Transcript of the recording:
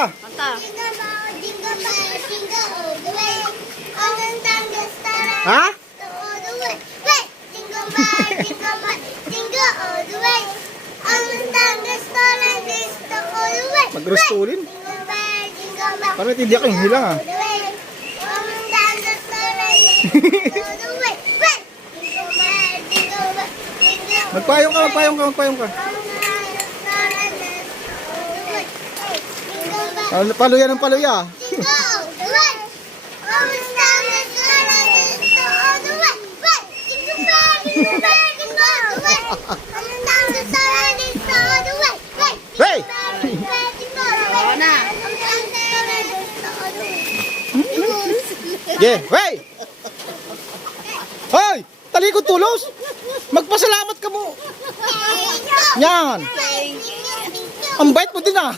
Kanta. Kanta. Jingle bell, jingle all the way. All the time the star Ha? all the way. Hey, jingle bell, jingle all the way. All the time the star all the way. Magrustulin. Jingle bell, jingle bell. Parang hindi ako yung hilang ah. all the way. All the time the star all the way. Hey, jingle bell, jingle bell, jingle. Magpayong ka, magpayong ka, magpayong ka. Paluya ng paluya. Hey! Oo na. Yeah, hey! Hoy! Talikod tulos! Magpasalamat ka mo! Yan! Ang bait mo din ah!